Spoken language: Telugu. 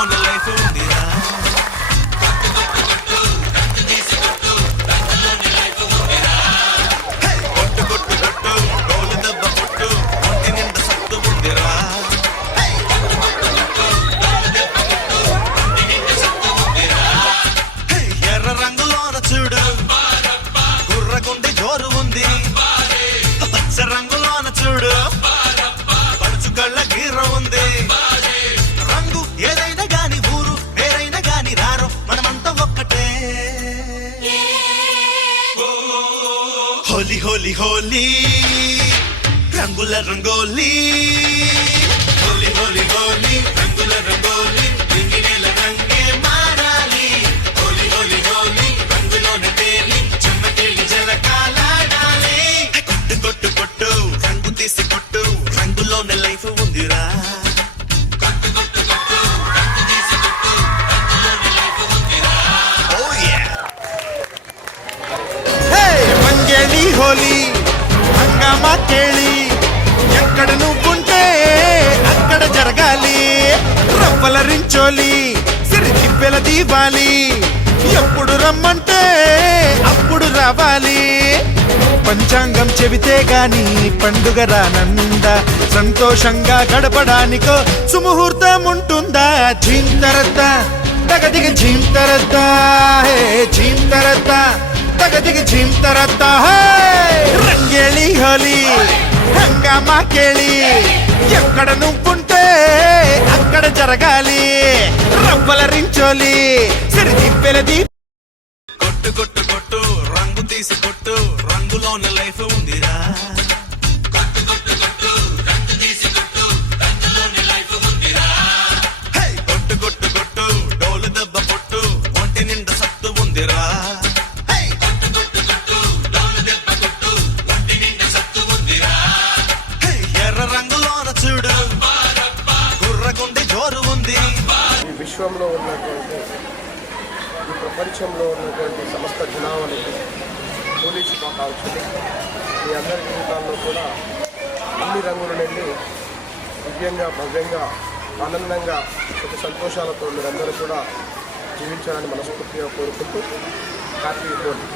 రంగులోని లైఫ్ ఉందిరా. కొట్టు కొట్టు కొట్టు డోలు దెబ్బ కొట్టు ఒంటి నిండా సత్తు ఉందిరా. ఎర్ర రంగులోన చూడు గుర్రగుండి జోరు ఉంది. పచ్చ రంగులోన చూడు పడుచు కళ్ళ గీర ఉంది. రంగు ఏదైనా గాని ఊరు వేరైనా గాని రారు మనమంతా ఒక్కటే. హోలీ హోలీ హోలీ రంగుల రంగోలీ. హోలీ హోలీ హోలీ రంగుల రంగోలీ. రంగినేల రంగే మారాలి. హోలీ హోలీ హోలీ రంగులోనే తేలి చెమ్మకెళ్ళి జలకాలాడాలి. కొట్టు కొట్టు కొట్టు రంగు తీసి కొట్టు రంగులోనే లైఫ్ ఉందిరా. మంగేళి హోలీ హంగామా కేళి ఎక్కడ నువ్వుంటే అక్కడ జరగాలి. రవ్వల రించోలి సిరి తిప్పెల దీవాలి. ఎప్పుడు రమ్మంటే అప్పుడు రావాలి. పంచాంగం చెబితే గాని పండుగ రానందా. సంతోషంగా గడపడానికో సుముహూర్తం ఉంటుందా. ఝీంతరద్ద తగదిగ ఝీంతరద్ద హే ఝీంతరద్ద తగదిగ ఝీంతరద్ద హే. రంగేళి హోలీ హంగామా కేళి ఎక్కడ నువ్వుంటే అక్కడ జరగాలి. రవ్వల రించోలి సిరి తిప్పెలది. కొట్టు కొట్టు కొట్టు రంగు తీసి కొట్టు రంగులోని లైఫ్ ఉందిరా. కొట్టు కొట్టు కొట్టు డోలు దెబ్బ కొట్టు ఒంటి నిండా సత్తు ఉందిరా. ఎర్ర రంగులోన చూడు గుర్రగుండి జోరు ఉంది. ఈ విశ్వంలో ఉన్నటువంటి ఈ ప్రపంచంలో ఉన్నటువంటి సమస్త జనాభానికి హోలీ శుభాకాంక్షలు. మీ అందరి జీవితాల్లో కూడా అన్ని రంగులు నిండి దివ్యంగా భవ్యంగా ఆనందంగా సుఖ సంతోషాలతో మీరందరూ కూడా జీవించాలని మనస్ఫూర్తిగా కోరుకుంటూ హ్యాపీ హోలీ.